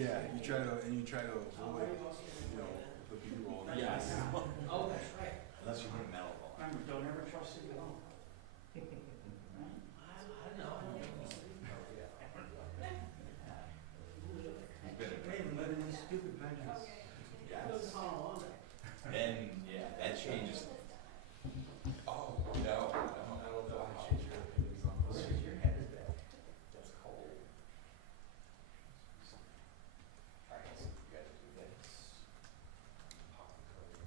Yeah, you try to avoid, the B-roll. Yes. Oh, that's right. Unless you hit a metal ball. Remember, don't ever trust it at all. I know. You've been Hey, living in stupid bedrooms. yes. Then, yeah, that changes. Oh, no, I don't know how to change your opinions on this. Your head is bad. That's cold. Alright, so you gotta do this. Pop the code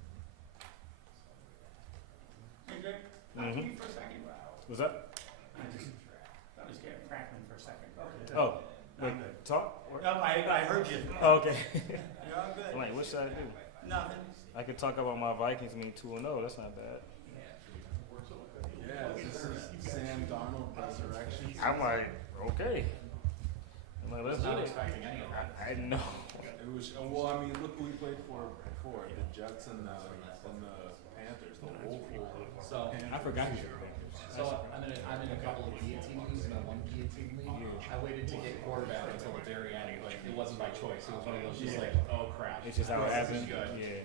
in. Hey, Jake, Mhm. me for a second. Wow. What's that? I was getting crackling for a second. Oh, wait, talk? Or- No, I heard you. Oh, okay. You're all good. I'm like, what should I do? Nothing. I could talk about my Vikings being 2-0. That's not bad. Yeah, this is Sam Darnold resurrection. I'm like, okay. I'm like, let's do Not it. expecting any of that. I know. It was, well, I mean, look who we played for before, the Jets and the Panthers, the woeful So, I forgot you were Panthers. so I'm in a couple of guillotine leagues and then one guillotine league. I waited to get quarterback until the very end, but it wasn't by choice. It was one of those just like, oh crap. It's just how it this is happened. good. Yeah.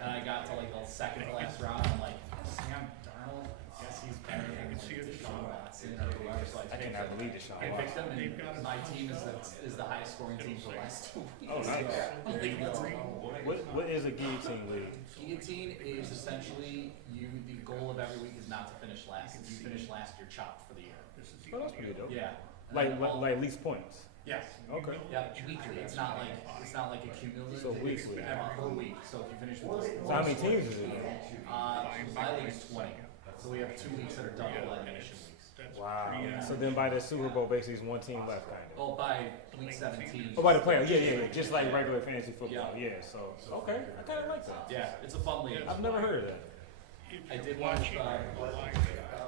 And I got to like the second to last round. I'm like, Sam Darnold. I guess he's better than Deshaun Watson. I was like, I cannot believe Deshaun I picked Watson. him, and my team is the highest scoring team for the last 2 weeks. Oh, nice. There you go. What is a guillotine league? Guillotine is essentially the goal of every week is not to finish last. If you finish last, you're chopped for the year. Oh, that's pretty dope. Yeah. And Like, then like, all- like least points. Yes. Okay. Yeah, weekly. It's not like a cumulative. So it's weekly. per week. So if you finish with So how many teams is it? my league is 20. So we have 2 weeks that are double elimination weeks. Wow. So then by the Super Bowl, basically, it's one team left, kind of. Well, by week 17. Oh, by the player, yeah, just like regular fantasy football, yeah. So okay, I kind of like that. Yeah, it's a fun league. I've never heard of that. I did one with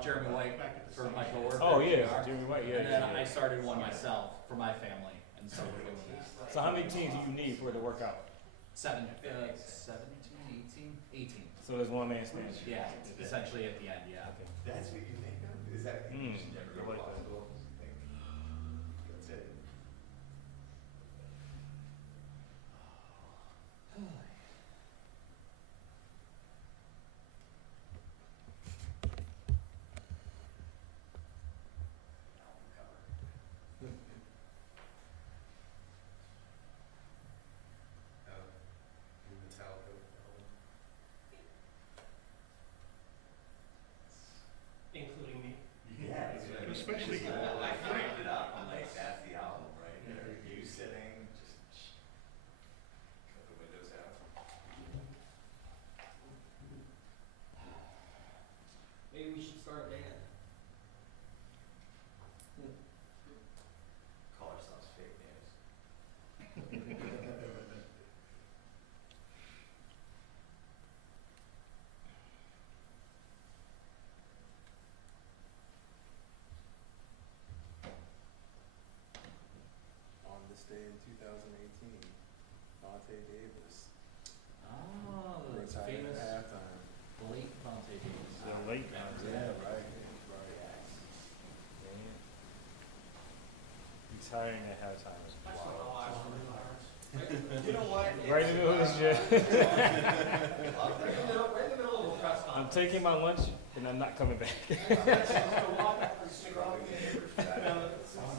Jeremy White for my coworker. Oh at yeah, GR. Jimmy White, And then yeah. I started one myself for my family, and so we're doing that. So how many teams do you need for it to work out? 17, 18? 18. So there's one man standing. Yeah, essentially at the end, yeah. That's what you think of? Is that? Mm. Never I like that. possible. That's it. Including me. Yeah. Especially. I framed it up. I'm like, that's the album right there. You sitting, just cut the windows out. Maybe we should start a band. Call ourselves fake news. On this day in 2018, Vontae Davis Oh, that's retired famous at halftime. Blake Vontae Davis. So late. Yeah, right. Retiring at halftime is wild. You know what? Right in the middle of this shit. Right in the middle of a press I'm conference. taking my lunch and I'm not coming back.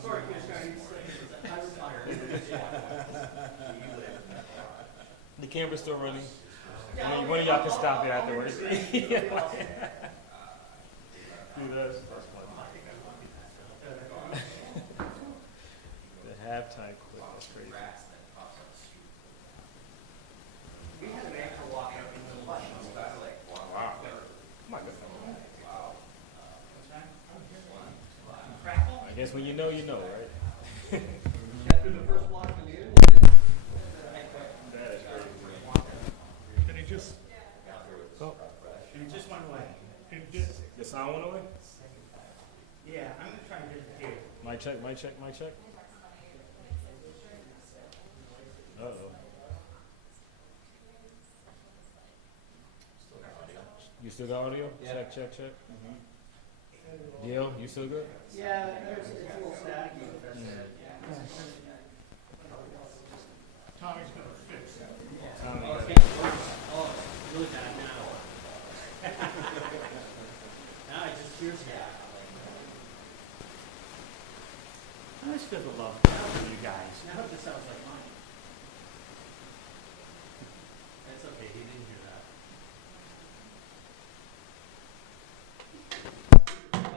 Sorry, Chris, I retired. The camera's still running. One of y'all can stop it afterwards. Do this. The halftime clip. That's crazy. We had an anchor walk out into the lunch. Wow. My God. Crackle? I guess when you know, right? Got through the first block of the meeting. That is crazy. And it just, Oh, And it just went away. it just, the sound went away? Yeah, I'm gonna try to get it here. Mic check, mic check, mic check. Uh-oh. You still got audio? Yeah. Check, check, check. Gil, you still good? Yeah, it's a little staticky. for you guys. Now it just sounds like mine. That's okay, he didn't hear that.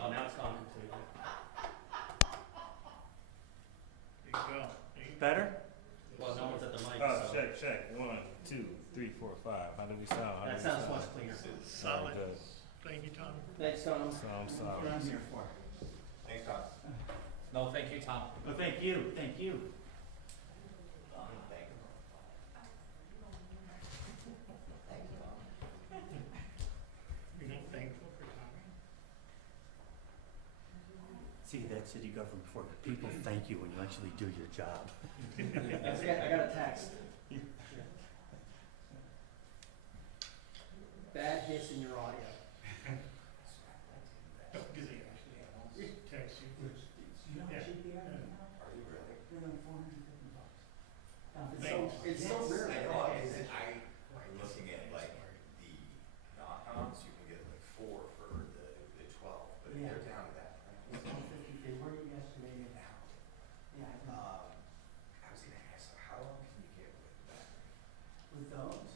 Oh, now it's gone completely. There you go. Better? Well, no one's at the mic, Oh, so. check. 1, 2, 3, 4, 5. How do we sound? That sounds much cleaner. Solid. Very good. Thank you, Tom. Thanks, Tom. Sound That's solid. what I'm here for. Thanks, Tom. No, thank you, Tom. Well, thank you, thank you. Thank you. You're not thankful for Tommy? See, that's city government for people thank you when you actually do your job. I got a text. Bad hits in your audio. Do they actually text you? Yeah. Are you really? It's so rare. I know, I'm looking at like the non-coms, you can get like 4 for the 12, but Yeah. they're down to that. They were yesterday. Yeah, I was gonna ask, how long can you get with that? with those,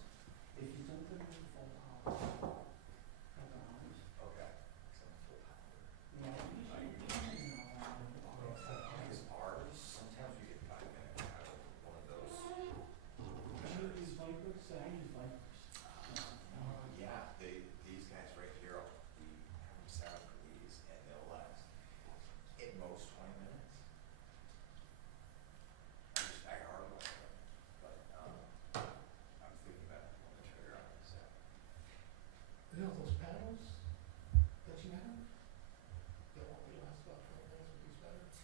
if you don't put them in full power, couple hours, Okay. So I'm full power. yeah, usually, Because ours, sometimes we get 5 minutes out of one of those. you use Vipers, I use Vipers. Yeah, these guys right here, we have them set up for these, and they'll last at most 20 minutes. I hardwire them, but, I'm thinking about pulling the trigger on it, so. You know those panels that you have? That won't be last about 12 minutes with these batteries?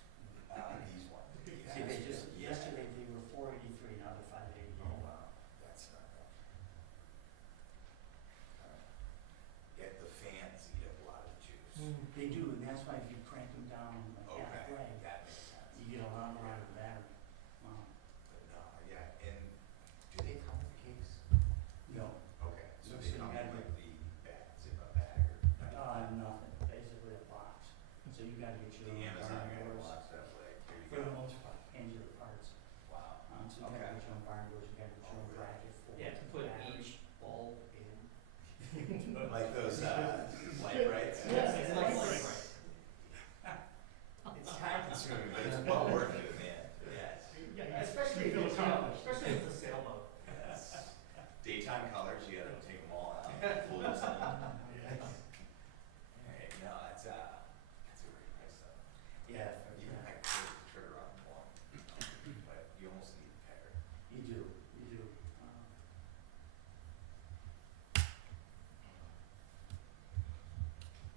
These ones. See, they just, Yeah. yesterday they were 483, now they're 588. Oh, wow, that's not bad. Yeah, the fans eat up a lot of the juice. They do, and that's why if you crank them down like Okay, halfway, that makes sense. you get a lot more out of the battery. But no, yeah, and do they come with a case? No, Okay, so So they you come gotta in get- like the bag, zip-up bag or? nothing, basically a box. So you gotta get your The own Amazon barn guy doors. walks up like, here you For the go. most part, hands you the parts. Wow. So you gotta get your own barn doors, you gotta get your own bracket for. You have to put batteries. each bulb in. Like those, light brights? Yes, It's like- like- It's time consuming, but it's well worth it in the end. Yes. Yeah, especially if You feel it's, accomplished. especially if it's a sailboat. Daytime colors, you gotta take them all out, pull this in. Yes. Alright, no, that's a great price though. Yeah. Even if I could pull the trigger on one, but you almost need a pair. You do, you do.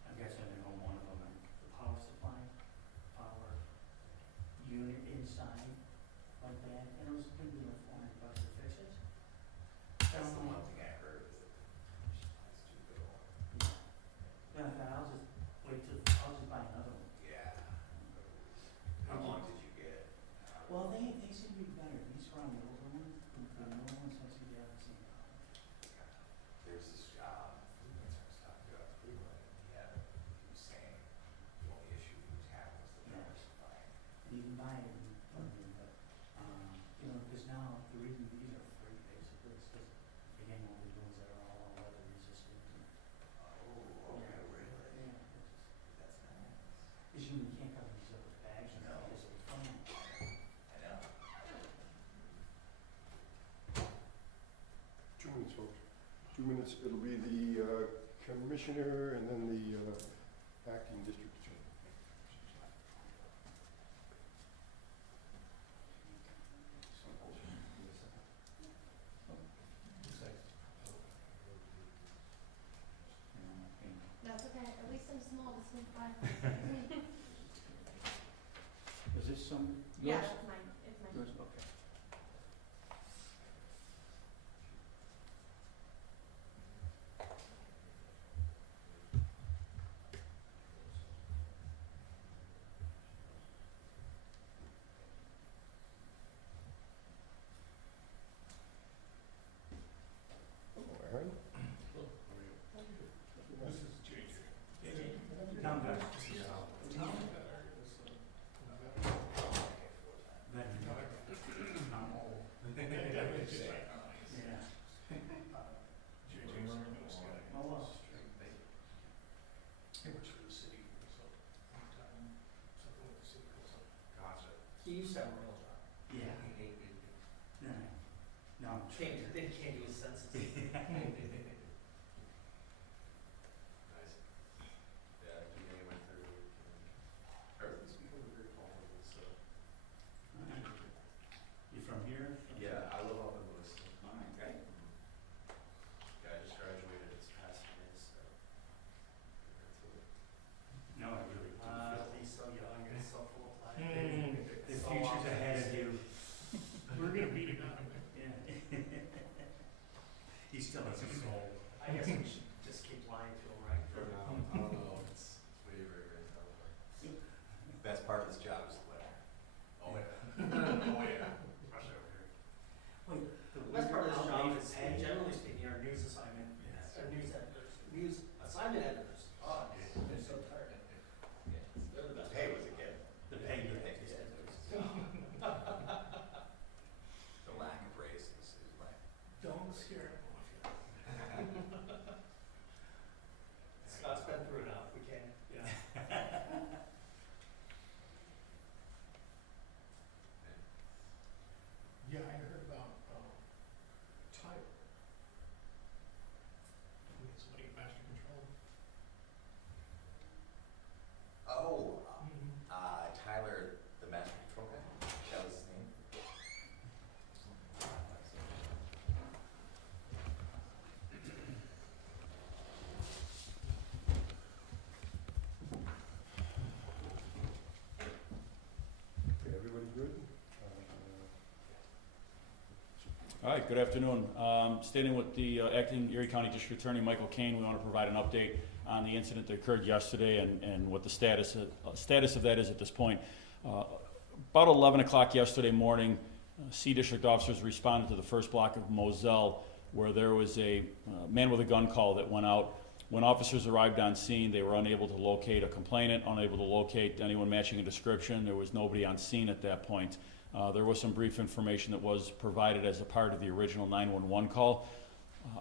I've got some at home, one of them, and the power supply, power unit inside, like that, and it was gonna be like $400 to fix it. That's the one thing I heard is that the supplies too little. Yeah, I thought I'll just I'll just buy another one. Yeah. How long did you get? Well, they seem to be better, these were on the older ones, the newer ones I see they have the same problem. There's this food concern stuff go out Cleveland, and he was saying the only issue he was having was the power supply. And you can buy it in London, but, you know, because now the reason these are free basically is because, again, all these ones that are all weather resistant. Oh, okay, really? Yeah, That's nice. because you can't cover these up with bags and No. because it's foam. I know. 2 minutes, folks. 2 minutes. It'll be the commissioner and then the acting district attorney. That's okay, at least I'm small, this one's 5. Is this some, Yeah, yours? that's mine, it's mine. Yours, okay. Yeah. Oh, well. He works for the city, so, something with the city goes up. Gotcha. He used to have a real job. Yeah. No, no, I'm Can't, they can't do a census. Nice. Yeah, they went through, everything's becoming very complicated, so. You from here? Yeah, I live up in Lewiston. All right, great. Yeah, I just graduated this past May, so. That's it. No, I really don't. He's so young and so full of life. The future's ahead of you. We're gonna beat it out of him. Yeah. He still has a soul. I guess we should just keep lying to him, right? For now, I don't know, it's way very tough. Best part of this job is the weather. Oh, yeah. Oh, yeah. Rush over here. Wait, The best part of this job is, generally speaking, our news assignment, news editors, news assignment editors. Oh, they're so tired. They're the best. Pay was a gift. the pay you Yeah, have to The lack of raises is like. Don't scare him off yet. Scott's been through enough, we can't, yeah. Yeah, I heard about, Tyler. I mean, somebody in master control. Oh, Tyler, the master control guy, that was his name? Okay, everybody good? All right, good afternoon. Standing with the Acting Erie County District Attorney Michael Kane, we want to provide an update on the incident that occurred yesterday and what the status of that is at this point. About 11 o'clock yesterday morning, C District officers responded to the first block of Moselle where there was a man with a gun call that went out. When officers arrived on scene, they were unable to locate a complainant, unable to locate anyone matching a description. There was nobody on scene at that point. There was some brief information that was provided as a part of the original 911 call.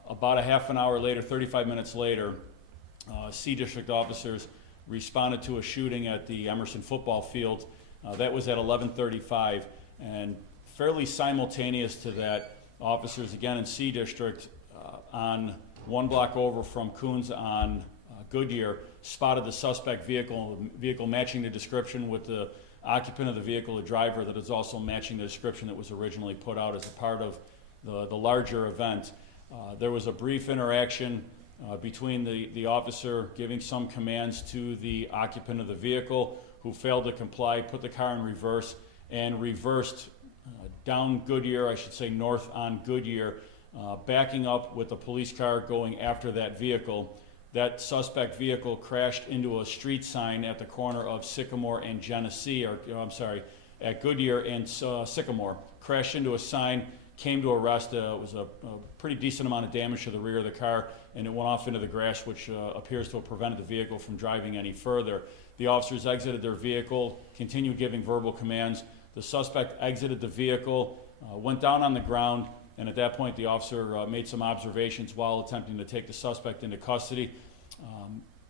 About a half an hour later, 35 minutes later, C District officers responded to a shooting at the Emerson football field. That was at 11:35, and fairly simultaneous to that, officers again in C District on one block over from Coons on Goodyear spotted the suspect vehicle matching the description with the occupant of the vehicle, a driver that is also matching the description that was originally put out as a part of the larger event. There was a brief interaction between the officer giving some commands to the occupant of the vehicle who failed to comply, put the car in reverse, and reversed down Goodyear, I should say north on Goodyear, backing up with the police car going after that vehicle. That suspect vehicle crashed into a street sign at the corner of Sycamore and Genesee, at Goodyear and Sycamore. Crashed into a sign, came to a rest. It was a pretty decent amount of damage to the rear of the car, and it went off into the grass, which appears to have prevented the vehicle from driving any further. The officers exited their vehicle, continued giving verbal commands. The suspect exited the vehicle, went down on the ground, and at that point the officer made some observations while attempting to take the suspect into custody.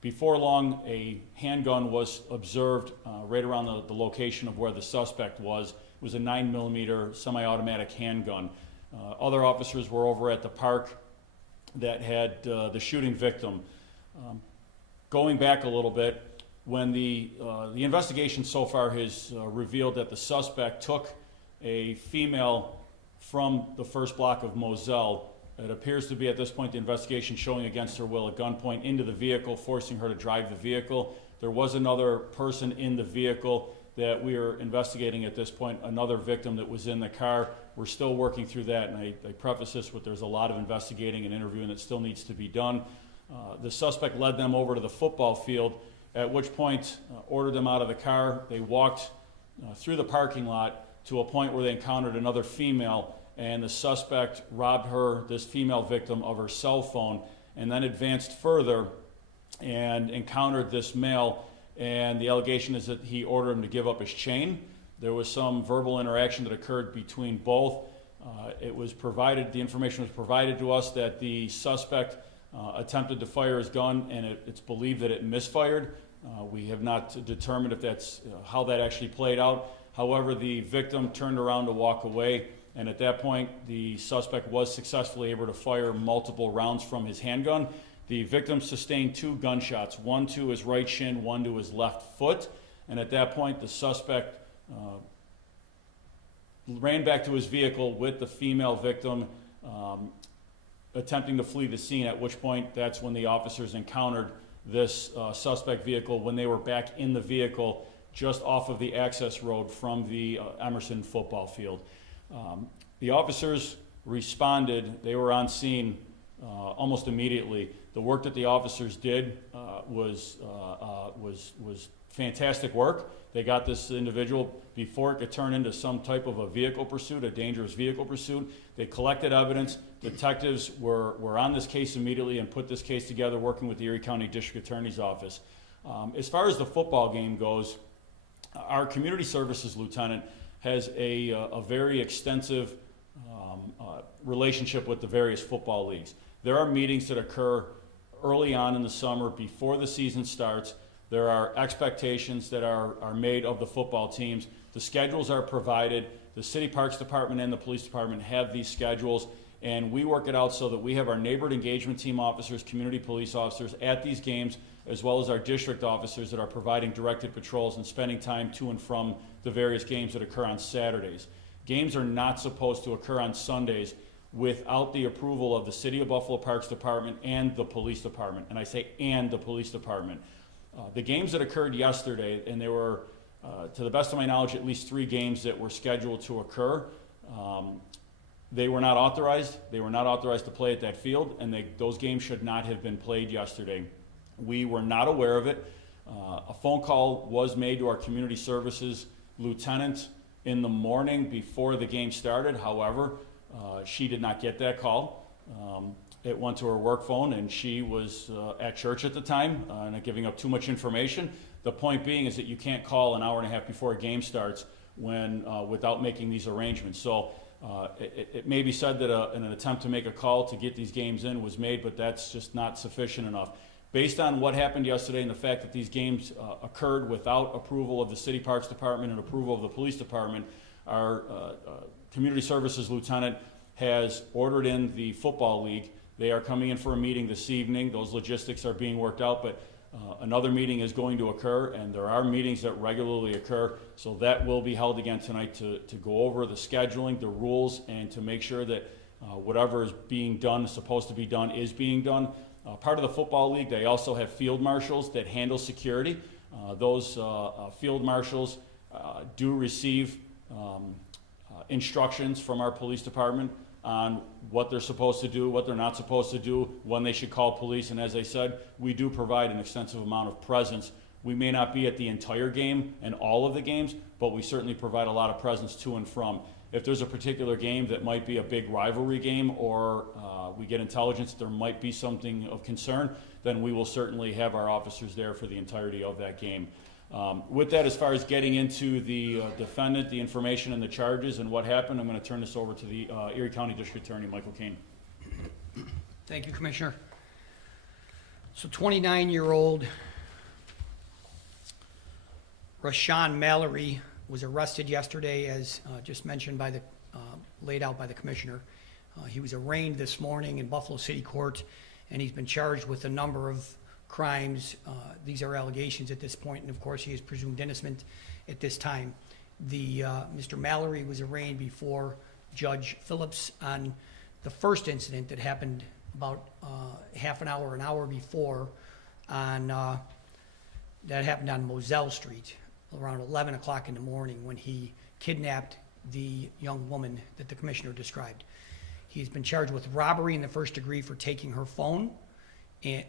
Before long, a handgun was observed right around the location of where the suspect was. It was a 9mm semi-automatic handgun. Other officers were over at the park that had the shooting victim. Going back a little bit, when the investigation so far has revealed that the suspect took a female from the first block of Moselle. It appears to be at this point the investigation showing against her will at gunpoint into the vehicle, forcing her to drive the vehicle. There was another person in the vehicle that we are investigating at this point, another victim that was in the car. We're still working through that, and I preface this with there's a lot of investigating and interviewing that still needs to be done. The suspect led them over to the football field, at which point ordered them out of the car. They walked through the parking lot to a point where they encountered another female, and the suspect robbed her, this female victim, of her cell phone, and then advanced further and encountered this male, and the allegation is that he ordered him to give up his chain. There was some verbal interaction that occurred between both. It was provided, the information was provided to us that the suspect attempted to fire his gun, and it's believed that it misfired. We have not determined if that's how that actually played out. However, the victim turned around to walk away, and at that point, the suspect was successfully able to fire multiple rounds from his handgun. The victim sustained 2 gunshots, one to his right shin, one to his left foot, and at that point, the suspect ran back to his vehicle with the female victim, attempting to flee the scene, at which point that's when the officers encountered this suspect vehicle when they were back in the vehicle just off of the access road from the Emerson football field. The officers responded. They were on scene almost immediately. The work that the officers did was fantastic work. They got this individual before it could turn into some type of a vehicle pursuit, a dangerous vehicle pursuit. They collected evidence. Detectives were on this case immediately and put this case together, working with the Erie County District Attorney's Office. As far as the football game goes, our community services lieutenant has a very extensive relationship with the various football leagues. There are meetings that occur early on in the summer before the season starts. There are expectations that are made of the football teams. The schedules are provided. The City Parks Department and the Police Department have these schedules, and we work it out so that we have our neighborhood engagement team officers, community police officers at these games, as well as our district officers that are providing directed patrols and spending time to and from the various games that occur on Saturdays. Games are not supposed to occur on Sundays without the approval of the City of Buffalo Parks Department and the Police Department, and I say and the Police Department. The games that occurred yesterday, and there were, to the best of my knowledge, at least 3 games that were scheduled to occur. They were not authorized. They were not authorized to play at that field, and those games should not have been played yesterday. We were not aware of it. A phone call was made to our community services lieutenant in the morning before the game started. However, she did not get that call. It went to her work phone, and she was at church at the time, not giving up too much information. The point being is that you can't call an hour and a half before a game starts when without making these arrangements. So it may be said that an attempt to make a call to get these games in was made, but that's just not sufficient enough. Based on what happened yesterday and the fact that these games occurred without approval of the City Parks Department and approval of the Police Department, our community services lieutenant has ordered in the football league. They are coming in for a meeting this evening. Those logistics are being worked out, but another meeting is going to occur, and there are meetings that regularly occur, so that will be held again tonight to go over the scheduling, the rules, and to make sure that whatever is being done, supposed to be done, is being done. Part of the football league, they also have field marshals that handle security. Those field marshals do receive instructions from our police department on what they're supposed to do, what they're not supposed to do, when they should call police, and as I said, we do provide an extensive amount of presence. We may not be at the entire game and all of the games, but we certainly provide a lot of presence to and from. If there's a particular game that might be a big rivalry game, or we get intelligence there might be something of concern, then we will certainly have our officers there for the entirety of that game. With that, as far as getting into the defendant, the information and the charges and what happened, I'm going to turn this over to the Erie County District Attorney, Michael Kane. Thank you, Commissioner. So 29-year-old Rashaan Mallory was arrested yesterday, as just mentioned by the, laid out by the Commissioner. He was arraigned this morning in Buffalo City Court, and he's been charged with a number of crimes. These are allegations at this point, and of course he is presumed innocent at this time. Mr. Mallory was arraigned before Judge Phillips on the first incident that happened about half an hour before on, that happened on Moselle Street around 11 o'clock in the morning, when he kidnapped the young woman that the Commissioner described. He's been charged with robbery in the first degree for taking her phone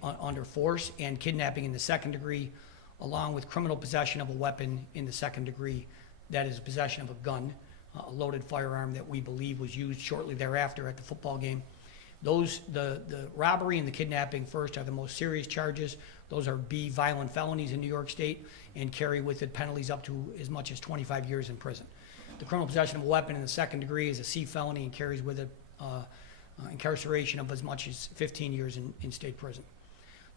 under force, and kidnapping in the second degree, along with criminal possession of a weapon in the second degree, that is possession of a gun, a loaded firearm that we believe was used shortly thereafter at the football game. The robbery and the kidnapping first are the most serious charges. Those are B, violent felonies in New York State, and carry with it penalties up to as much as 25 years in prison. The criminal possession of a weapon in the second degree is a C felony and carries with it incarceration of as much as 15 years in state prison.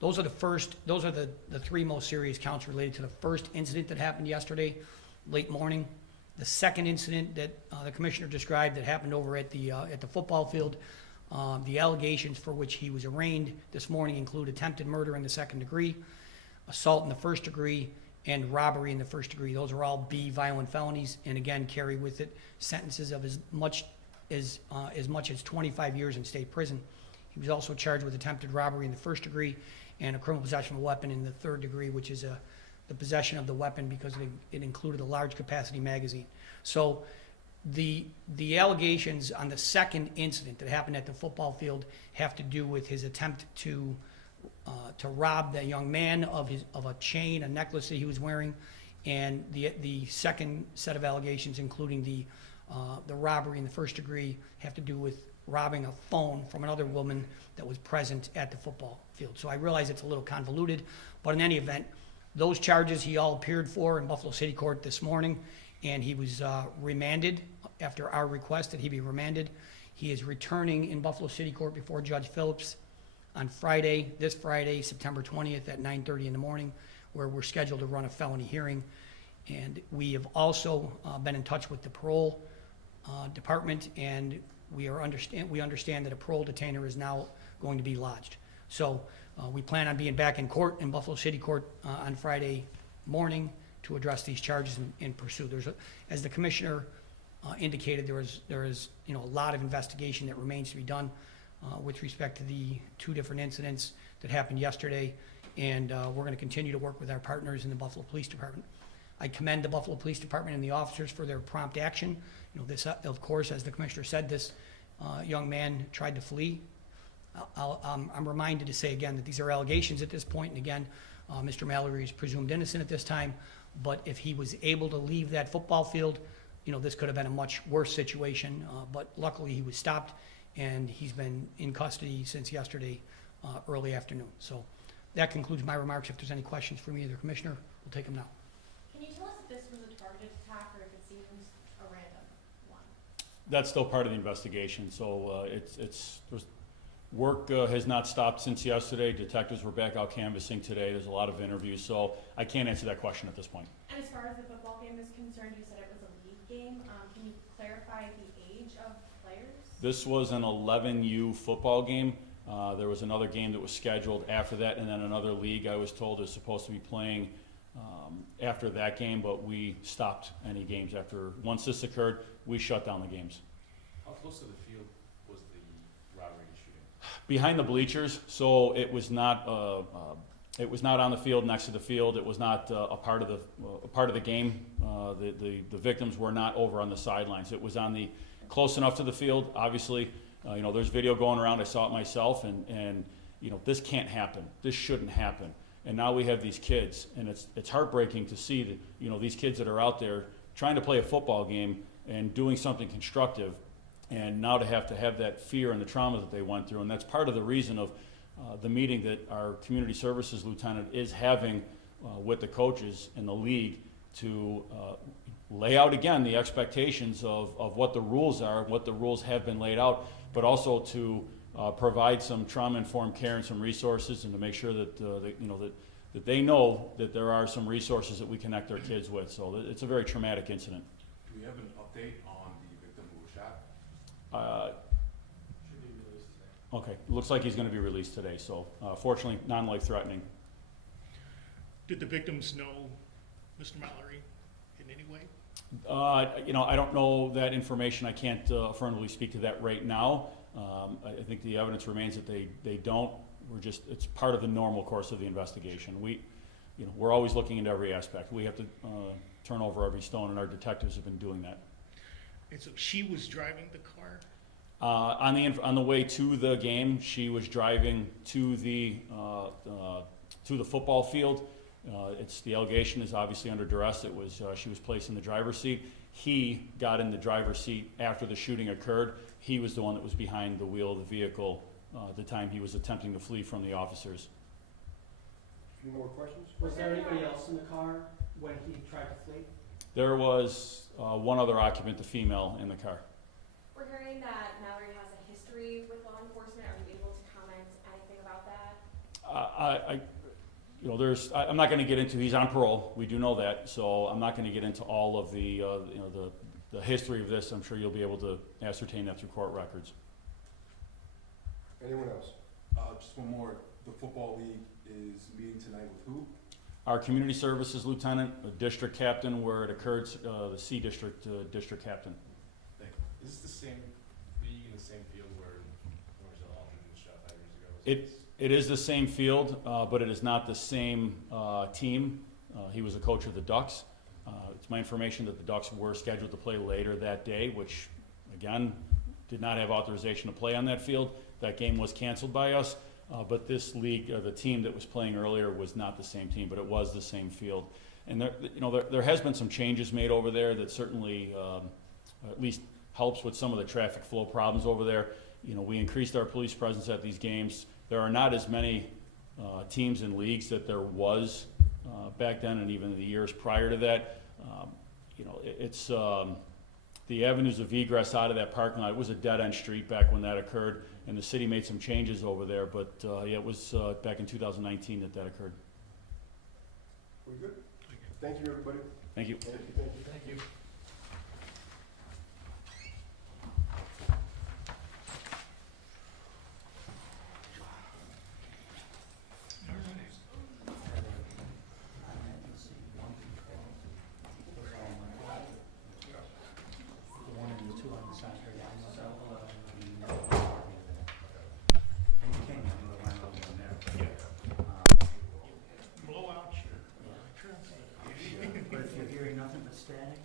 Those are the three most serious counts related to the first incident that happened yesterday, late morning. The second incident that the commissioner described that happened over at the football field, the allegations for which he was arraigned this morning include attempted murder in the second degree, assault in the first degree, and robbery in the first degree. Those are all B violent felonies, and again carry with it sentences of as much as 25 years in state prison. He was also charged with attempted robbery in the first degree and a criminal possession of a weapon in the third degree, which is the possession of the weapon because it included a large capacity magazine. So the allegations on the second incident that happened at the football field have to do with his attempt to rob the young man of a chain, a necklace that he was wearing, and the second set of allegations, including the robbery in the first degree, have to do with robbing a phone from another woman that was present at the football field. So I realize it's a little convoluted, but in any event, those charges he all appeared for in Buffalo City Court this morning, and he was remanded after our request that he be remanded. He is returning in Buffalo City Court before Judge Phillips on this Friday, September 20th at 9:30 in the morning, where we're scheduled to run a felony hearing. And we have also been in touch with the parole department, and we understand that a parole detainer is now going to be lodged. So we plan on being back in court, in Buffalo City Court, on Friday morning to address these charges and pursue. As the commissioner indicated, there is a lot of investigation that remains to be done with respect to the two different incidents that happened yesterday, and we're going to continue to work with our partners in the Buffalo Police Department. I commend the Buffalo Police Department and the officers for their prompt action. This, of course, as the commissioner said, this young man tried to flee. I'm reminded to say again that these are allegations at this point, and again, Mr. Mallory is presumed innocent at this time, but if he was able to leave that football field, this could have been a much worse situation, but luckily he was stopped, and he's been in custody since yesterday early afternoon. So that concludes my remarks. If there's any questions for me or the commissioner, we'll take them now. Can you tell us if this was a targeted attack or if it seems a random one? That's still part of the investigation, so work has not stopped since yesterday. Detectives were back out canvassing today. There's a lot of interviews, so I can't answer that question at this point. And as far as the football game is concerned, you said it was a league game. Can you clarify the age of players? This was an 11U football game. There was another game that was scheduled after that, and then another league I was told is supposed to be playing after that game, but we stopped any games once this occurred, we shut down the games. How close to the field was the robbery and shooting? Behind the bleachers, so it was not on the field, next to the field. It was not a part of the game. The victims were not over on the sidelines. It was close enough to the field. Obviously, there's video going around. I saw it myself, and this can't happen. This shouldn't happen. And now we have these kids, and it's heartbreaking to see that these kids that are out there trying to play a football game and doing something constructive, and now to have that fear and the trauma that they went through. And that's part of the reason of the meeting that our community services lieutenant is having with the coaches in the league to lay out again the expectations of what the rules are, what the rules have been laid out, but also to provide some trauma-informed care and some resources, and to make sure that that they know that there are some resources that we connect our kids with. So it's a very traumatic incident. Do we have an update on the victim who was shot? Should be released today. Okay, looks like he's going to be released today. So fortunately, non-life-threatening. Did the victims know Mr. Mallory in any way? I don't know that information. I can't affirmatively speak to that right now. I think the evidence remains that they don't. It's part of the normal course of the investigation. We're always looking into every aspect. We have to turn over every stone, and our detectives have been doing that. And so she was driving the car? On the way to the game, she was driving to the football field. The allegation is obviously under duress. She was placed in the driver's seat. He got in the driver's seat after the shooting occurred. He was the one that was behind the wheel of the vehicle at the time he was attempting to flee from the officers. A few more questions? Was there anybody else in the car when he tried to flee? There was one other occupant, the female, in the car. We're hearing that Mallory has a history with law enforcement. Are you able to comment anything about that? I'm not going to get into. He's on parole. We do know that, so I'm not going to get into all of the the history of this. I'm sure you'll be able to ascertain that through court records. Anyone else? Just one more. The football league is meeting tonight with who? Our community services lieutenant, a district captain where it occurred, the C district district captain. Is this the same league in the same field where Norrisville Aldridge was shot 5 years ago? It is the same field, but it is not the same team. He was a coach of the Ducks. It's my information that the Ducks were scheduled to play later that day, which, again, did not have authorization to play on that field. That game was canceled by us, but this league, the team that was playing earlier, was not the same team, but it was the same field. And there has been some changes made over there that certainly at least helps with some of the traffic flow problems over there. We increased our police presence at these games. There are not as many teams and leagues that there was back then, and even the years prior to that. It's the avenues of egress out of that parking lot. It was a dead-end street back when that occurred, and the city made some changes over there. But yeah, it was back in 2019 that occurred. We good? Thank you, everybody. Thank you. Thank you, thank you. Thank you. But if you're hearing nothing but static,